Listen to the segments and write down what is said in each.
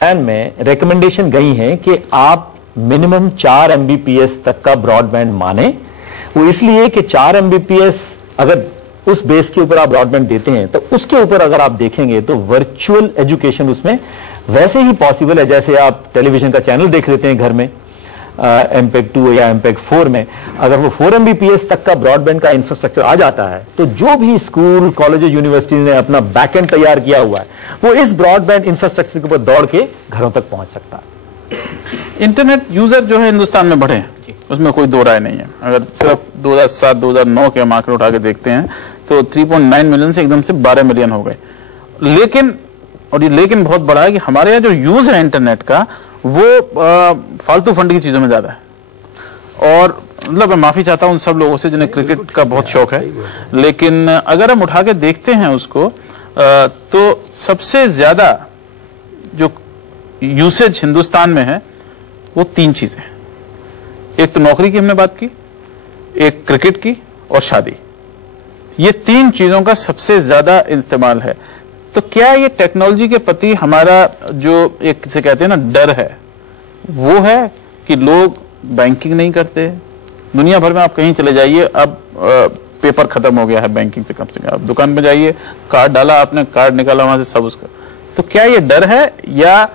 में रिकमेंडेशन गई है कि आप मिनिमम 4 MBPS तक का ब्रॉडबैंड माने। वो इसलिए कि 4 MBPS अगर उस बेस के ऊपर आप ब्रॉडबैंड देते हैं तो उसके ऊपर अगर आप देखेंगे तो वर्चुअल एजुकेशन उसमें वैसे ही पॉसिबल है जैसे आप टेलीविजन का चैनल देख लेते हैं घर में MPEG 2 या MPEG 4 में। अगर वो 4 MBPS तक का ब्रॉडबैंड का इंफ्रास्ट्रक्चर आ जाता है तो जो भी स्कूल कॉलेज यूनिवर्सिटी ने अपना बैकएंड तैयार किया हुआ है वो इस ब्रॉडबैंड इंफ्रास्ट्रक्चर के ऊपर दौड़ के घरों तक पहुंच सकता है। इंटरनेट यूजर जो है हिंदुस्तान में बढ़े उसमें कोई दो राय नहीं है। अगर सिर्फ 2007-2009 के हम आंकड़े उठा के देखते हैं तो 3.9 मिलियन से एकदम से 12 मिलियन हो गए। लेकिन और ये लेकिन बहुत बड़ा है कि हमारे यहाँ जो यूज है इंटरनेट का वो फालतू फंड की चीजों में ज्यादा है। और मतलब मैं माफी चाहता हूं उन सब लोगों से जिन्हें क्रिकेट का बहुत शौक है, लेकिन अगर हम उठा के देखते हैं उसको तो सबसे ज्यादा जो यूसेज हिंदुस्तान में है वो 3 चीजें। एक तो नौकरी की हमने बात की, एक क्रिकेट की और शादी। ये 3 चीजों का सबसे ज्यादा इस्तेमाल है। तो क्या ये टेक्नोलॉजी के प्रति हमारा जो एक से कहते हैं ना डर है वो है कि लोग बैंकिंग नहीं करते। दुनिया भर में आप कहीं चले जाइए, अब पेपर खत्म हो गया है बैंकिंग से। कम से कम आप दुकान में जाइए, कार्ड डाला आपने, कार्ड निकाला वहां से सब उसका। तो क्या ये डर है या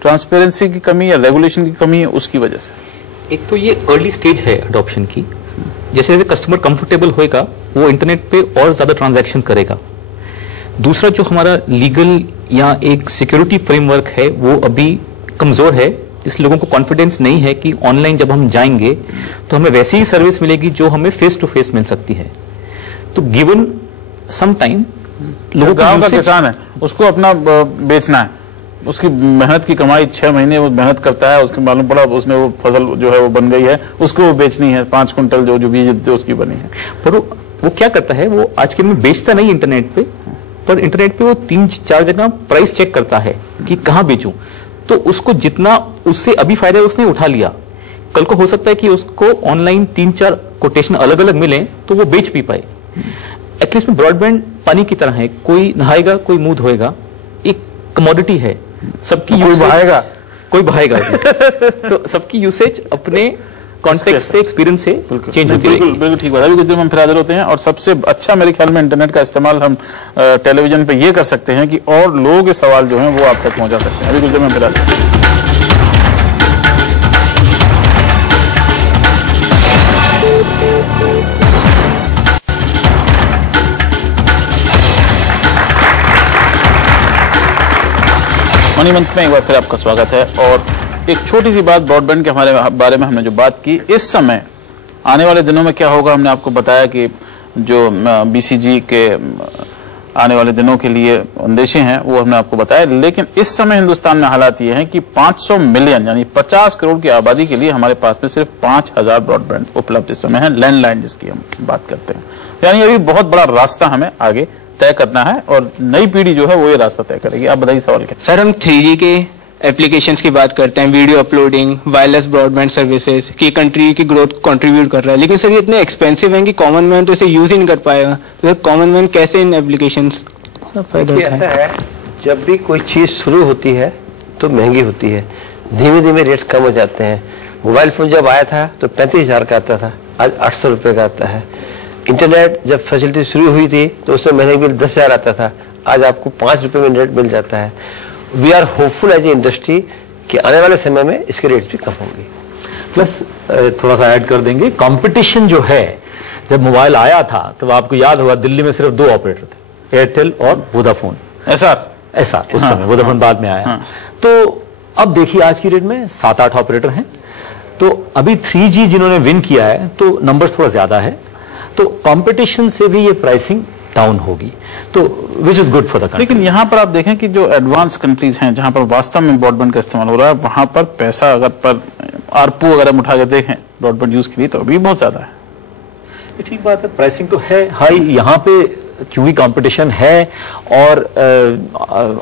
ट्रांसपेरेंसी की कमी या रेगुलेशन की कमी है उसकी वजह से? एक तो ये अर्ली स्टेज है अडॉप्शन की। जैसे जैसे कस्टमर कंफर्टेबल होएगा वो इंटरनेट पे और ज्यादा ट्रांजैक्शन करेगा। दूसरा जो हमारा लीगल या एक सिक्योरिटी फ्रेमवर्क है वो अभी कमजोर है। इस लोगों को कॉन्फिडेंस नहीं है कि ऑनलाइन जब हम जाएंगे तो हमें वैसी ही सर्विस मिलेगी जो हमें फेस टू फेस मिल सकती है। तो गिवन सम टाइम लोगों गांव का किसान है, उसको अपना बेचना है, उसकी मेहनत की कमाई 6 महीने वो मेहनत करता है, उसके मालूम पड़ा उसने वो फसल जो है वो बन गई है, उसको वो बेचनी है, 5 कुंटल जो बीज उसकी बनी है। पर वो क्या करता है, वो आज के में बेचता नहीं इंटरनेट पे, पर इंटरनेट पे वो 3-4 जगह प्राइस चेक करता है कि कहां बेचूं। तो उसको जितना उससे अभी फायदा उसने उठा लिया, कल को हो सकता है कि उसको ऑनलाइन 3-4 कोटेशन अलग अलग मिले तो वो बेच भी पाए। एटलीस्ट में ब्रॉडबैंड पानी की तरह है, कोई नहाएगा कोई मुंह धोएगा, एक कमोडिटी है सबकी। कोई बहाएगा तो सबकी यूसेज अपने कॉन्टेक्स्ट से एक्सपीरियंस से चेंज होती है। बिल्कुल ठीक बात है। अभी कुछ देर में हम फिर हाजिर होते हैं और सबसे अच्छा मेरे ख्याल में इंटरनेट का इस्तेमाल हम टेलीविजन पे ये कर सकते हैं कि और लोगों के सवाल जो हैं वो आप तक पहुंचा सकते हैं। अभी कुछ देर में फिर हाजिर होते हैं। मनी मंथ में एक बार फिर आपका स्वागत है। और एक छोटी सी बात ब्रॉडबैंड के हमारे बारे में हमने जो बात की, इस समय आने वाले दिनों में क्या होगा हमने आपको बताया कि जो BCG के आने वाले दिनों के लिए अंदेशे हैं वो हमने आपको बताया। लेकिन इस समय हिंदुस्तान में हालात ये हैं कि 500 मिलियन यानी 50 करोड़ की आबादी के लिए हमारे पास में सिर्फ 5000 ब्रॉडबैंड उपलब्ध इस समय है, लैंडलाइन जिसकी हम बात करते हैं। यानी अभी बहुत बड़ा रास्ता हमें आगे तय करना है और नई पीढ़ी जो है वो ये रास्ता तय करेगी। आप बताइए सवाल क्या? सर, हम 3G के एप्लीकेशंस की बात करते हैं, video uploading, wireless broadband services की कंट्री की ग्रोथ कंट्रीब्यूट कर रहा है। लेकिन सर ये इतने एक्सपेंसिव हैं कि कॉमन मैन तो इसे यूज ही नहीं कर पाएगा। तो कॉमन मैन कैसे इन एप्लीकेशंस फायदा उठाए? ऐसा है, जब भी कोई चीज शुरू होती है तो महंगी होती है, धीमे धीमे रेट्स कम हो जाते हैं। मोबाइल फोन जब आया था तो 35,000 का आता था, आज 800 रुपए का आता है। इंटरनेट जब फैसिलिटी शुरू हुई थी तो उसमें महीने बिल 10,000 आता था, आज आपको 5 रुपए में नेट मिल जाता है। We are hopeful as a industry कि आने वाले समय में इसके रेट्स भी कम होंगे। प्लस थोड़ा सा ऐड कर देंगे, कंपटीशन जो है, जब मोबाइल आया था तो आपको याद होगा दिल्ली में सिर्फ 2 ऑपरेटर थे, एयरटेल और वोडाफोन। ऐसा उस समय वोडाफोन बाद में आया। तो अब देखिए आज की डेट में 7-8 ऑपरेटर हैं। तो अभी 3G जिन्होंने विन किया है तो नंबर्स थोड़ा ज्यादा है, तो कंपटीशन से भी ये प्राइसिंग डाउन होगी, तो which is good for the country. लेकिन यहाँ पर आप देखें कि जो एडवांस कंट्रीज हैं जहां पर वास्तव में ब्रॉडबैंड का इस्तेमाल हो रहा है, वहां पर पैसा अगर पर ARPU अगर हम उठा के देखें ब्रॉडबैंड यूज के लिए तो अभी बहुत ज्यादा है। ठीक बात है, प्राइसिंग तो है हाई यहाँ पे क्योंकि कंपटीशन है और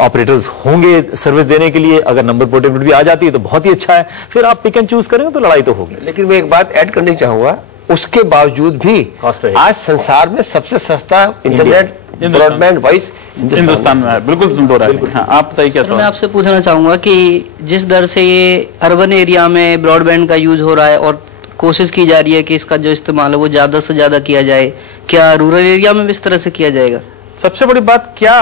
ऑपरेटर्स होंगे सर्विस देने के लिए। अगर नंबर पोर्टेबिलिटी भी आ जाती है तो बहुत ही अच्छा है, फिर आप पिक एंड चूज करेंगे तो लड़ाई तो होगी। लेकिन मैं एक बात ऐड करनी चाहूंगा, उसके बावजूद भी आज संसार में सबसे सस्ता इंटरनेट ब्रॉडबैंड वॉइस हिंदुस्तान में है, बिल्कुल तुम दो रहे हैं। हाँ, आप बताइए क्या सर, सवाल? मैं आपसे पूछना चाहूंगा कि जिस दर से ये अर्बन एरिया में ब्रॉडबैंड का यूज हो रहा है और कोशिश की जा रही है कि इसका जो इस्तेमाल है वो ज्यादा से ज्यादा किया जाए, क्या रूरल एरिया में भी इस तरह से किया जाएगा? सबसे बड़ी बात क्या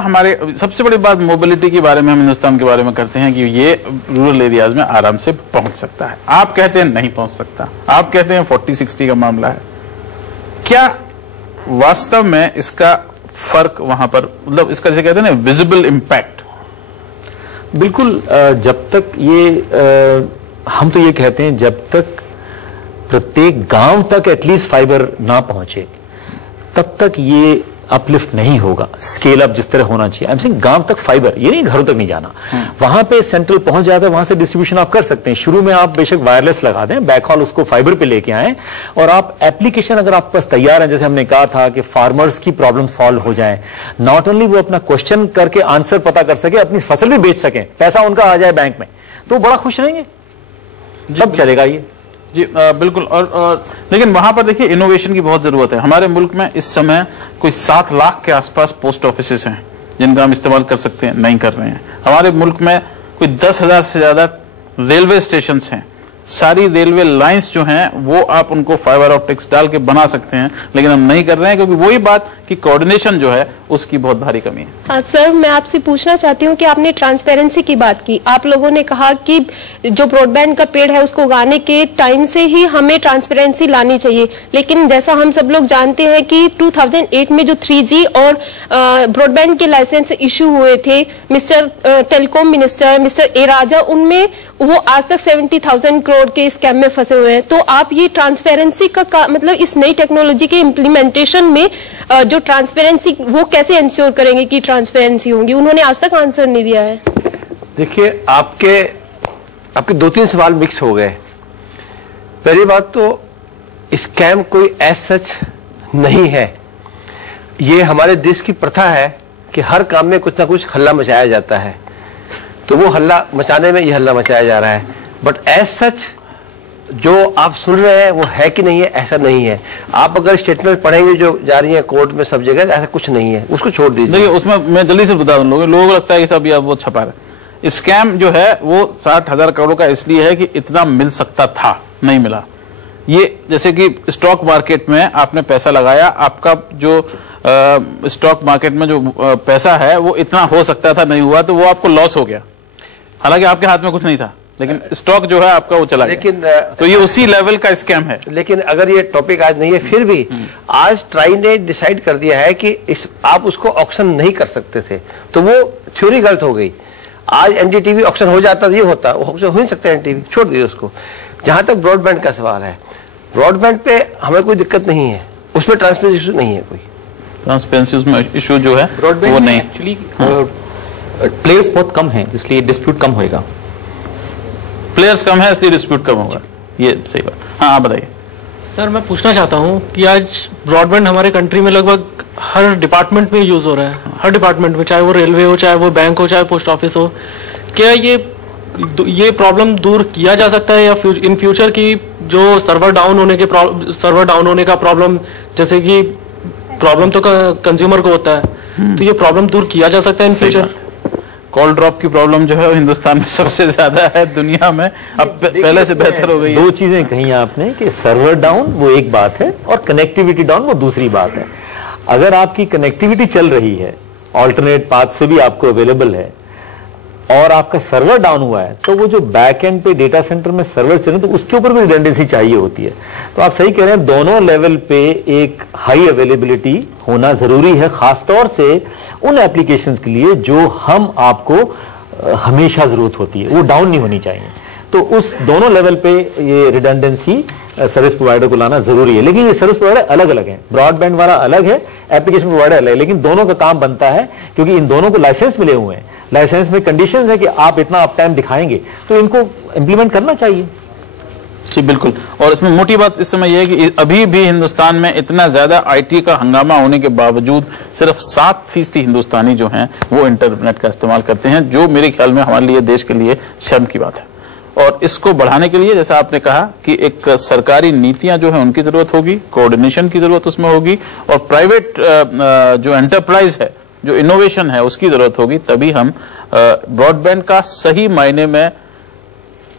सबसे बड़ी बात मोबिलिटी के बारे में हम हिंदुस्तान के बारे में करते हैं कि ये रूरल एरियाज में आराम से पहुंच सकता है। आप कहते हैं नहीं पहुंच सकता, आप कहते हैं 40-60 का मामला है। क्या वास्तव में इसका फर्क वहां पर, मतलब इसका जैसे कहते हैं ना विजिबल इम्पैक्ट? बिल्कुल। जब तक हम तो ये कहते हैं जब तक प्रत्येक गांव तक एटलीस्ट फाइबर ना पहुंचे तब तक ये अपलिफ्ट नहीं होगा। स्केल अप जिस तरह होना चाहिए, आई एम सेइंग गांव तक फाइबर, ये नहीं घरों तक नहीं जाना। वहां पे सेंट्रल पहुंच जाता है, वहां से डिस्ट्रीब्यूशन आप कर सकते हैं। शुरू में आप बेशक वायरलेस लगा दें, बैकहॉल उसको फाइबर पे लेके आए और आप एप्लीकेशन अगर आपके पास तैयार है, जैसे हमने कहा था कि फार्मर्स की प्रॉब्लम सॉल्व हो जाए, नॉट ओनली वो अपना क्वेश्चन करके आंसर पता कर सके, अपनी फसल भी बेच सकें, पैसा उनका आ जाए बैंक में, तो बड़ा खुश रहेंगे। सब चलेगा ये जी बिल्कुल। और लेकिन वहां पर देखिए इनोवेशन की बहुत जरूरत है। हमारे मुल्क में इस समय कोई 7 लाख के आसपास पोस्ट ऑफिसेस हैं जिनका हम इस्तेमाल कर सकते हैं, नहीं कर रहे हैं। हमारे मुल्क में कोई 10,000 से ज्यादा रेलवे स्टेशन हैं। सारी रेलवे लाइंस जो हैं वो आप उनको फाइबर ऑप्टिक्स डाल के बना सकते हैं, लेकिन हम नहीं कर रहे हैं क्योंकि वही बात कि कोऑर्डिनेशन जो है उसकी बहुत भारी कमी है। हाँ सर, मैं आपसे पूछना चाहती हूँ कि आपने ट्रांसपेरेंसी की बात की। आप लोगों ने कहा कि जो ब्रॉडबैंड का पेड़ है उसको उगाने के टाइम से ही हमें ट्रांसपेरेंसी लानी चाहिए, लेकिन जैसा हम सब लोग जानते हैं कि 2008 में जो 3G और ब्रॉडबैंड के लाइसेंस इश्यू हुए थे, mister telecom minister mister A Raja, उनमें वो आज तक 70,000 करोड़ के स्कैम में फंसे हुए हैं। तो आप ये ट्रांसपेरेंसी का मतलब इस नई टेक्नोलॉजी के इम्प्लीमेंटेशन में जो ट्रांसपेरेंसी वो कैसे इंश्योर करेंगे कि ट्रांसपेरेंसी होगी? उन्होंने आज तक आंसर नहीं दिया है। देखिए, आपके 2-3 सवाल मिक्स हो गए। पहली बात तो स्कैम कोई एज सच नहीं है। ये हमारे देश की प्रथा है कि हर काम में कुछ ना कुछ हल्ला मचाया जाता है, तो वो हल्ला मचाने में ये हल्ला मचाया जा रहा है। बट एज सच जो आप सुन रहे हैं वो है कि नहीं है, ऐसा नहीं है। आप अगर स्टेटमेंट पढ़ेंगे जो जा रही है कोर्ट में सब जगह, ऐसा कुछ नहीं है, उसको छोड़ दीजिए। देखिए, उसमें मैं जल्दी से बता दूं, लोगों को लगता है कि सब ये वो छपा रहे। स्कैम जो है वो 60,000 करोड़ का इसलिए है कि इतना मिल सकता था, नहीं मिला। ये जैसे कि स्टॉक मार्केट में आपने पैसा लगाया, आपका जो स्टॉक मार्केट में जो पैसा है वो इतना हो सकता था, नहीं हुआ, तो वो आपको लॉस हो गया। हालांकि आपके हाथ में कुछ नहीं था, लेकिन स्टॉक जो है आपका वो चला लेकिन गया। तो ये उसी लेवल का स्कैम है। लेकिन अगर ये टॉपिक आज नहीं है, फिर भी आज ट्राई ने डिसाइड कर दिया है कि आप उसको ऑक्शन नहीं कर सकते थे, तो वो थ्योरी गलत हो गई। आज एनडीटीवी ऑक्शन हो जाता तो ये होता, वो ऑक्शन हो नहीं सकता एनडीटीवी, छोड़ दीजिए उसको। जहां तक ब्रॉडबैंड का सवाल है, ब्रॉडबैंड पे हमें कोई दिक्कत नहीं है, उसमें ट्रांसपेरेंसी इशू नहीं है। कोई ट्रांसपेरेंसी उसमें इशू जो है ब्रॉडबैंड वो नहीं, एक्चुअली प्लेयर्स बहुत कम हैं, इसलिए डिस्प्यूट कम होगा। प्लेयर्स कम है इसलिए डिस्प्यूट कम होगा, ये सही बात। हाँ, आप बताइए। सर, मैं पूछना चाहता हूँ कि आज ब्रॉडबैंड हमारे कंट्री में लगभग हर डिपार्टमेंट में यूज हो रहा है, हर डिपार्टमेंट में, चाहे वो रेलवे हो, चाहे वो बैंक हो, चाहे पोस्ट ऑफिस हो। क्या ये प्रॉब्लम दूर किया जा सकता है, या इन फ्यूचर की जो सर्वर डाउन होने का प्रॉब्लम, जैसे कि प्रॉब्लम तो कंज्यूमर को होता है, तो ये प्रॉब्लम दूर किया जा सकता है इन फ्यूचर? कॉल ड्रॉप की प्रॉब्लम जो है हिंदुस्तान में सबसे ज्यादा है दुनिया में, अब पहले से बेहतर हो गई है। 2 चीजें कही आपने कि सर्वर डाउन वो एक बात है और कनेक्टिविटी डाउन वो दूसरी बात है। अगर आपकी कनेक्टिविटी चल रही है, ऑल्टरनेट पाथ से भी आपको अवेलेबल है, और आपका सर्वर डाउन हुआ है, तो वो जो बैक एंड पे डेटा सेंटर में सर्वर चले तो उसके ऊपर भी रिडंडेंसी चाहिए होती है। तो आप सही कह रहे हैं, दोनों लेवल पे एक हाई अवेलेबिलिटी होना जरूरी है, खासतौर से उन एप्लीकेशंस के लिए जो हम आपको हमेशा जरूरत होती है, वो डाउन नहीं होनी चाहिए। तो उस दोनों लेवल पे ये रिडंडेंसी सर्विस प्रोवाइडर को लाना जरूरी है। लेकिन ये सर्विस प्रोवाइडर अलग अलग है, ब्रॉडबैंड वाला अलग है, एप्लीकेशन प्रोवाइडर अलग है, लेकिन दोनों का काम बनता है क्योंकि इन दोनों को लाइसेंस मिले हुए हैं। लाइसेंस में कंडीशंस है कि आप इतना अप टाइम दिखाएंगे, तो इनको इंप्लीमेंट करना चाहिए। जी बिल्कुल। और इसमें मोटी बात इस समय यह है कि अभी भी हिंदुस्तान में इतना ज्यादा आईटी का हंगामा होने के बावजूद सिर्फ 7% हिंदुस्तानी जो हैं वो इंटरनेट का इस्तेमाल करते हैं, जो मेरे ख्याल में हमारे लिए, देश के लिए शर्म की बात है। और इसको बढ़ाने के लिए जैसा आपने कहा कि एक सरकारी नीतियां जो है उनकी जरूरत होगी, कोऑर्डिनेशन की जरूरत उसमें होगी, और प्राइवेट जो एंटरप्राइज है, जो इनोवेशन है, उसकी जरूरत होगी। तभी हम ब्रॉडबैंड का सही मायने में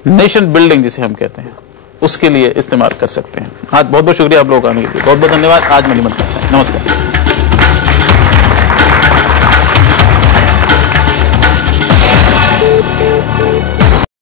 नेशन बिल्डिंग जिसे हम कहते हैं उसके लिए इस्तेमाल कर सकते हैं। आज बहुत बहुत शुक्रिया आप लोगों का आने के लिए, बहुत बहुत धन्यवाद। आज मैं निमंत्रण करता हूं। नमस्कार।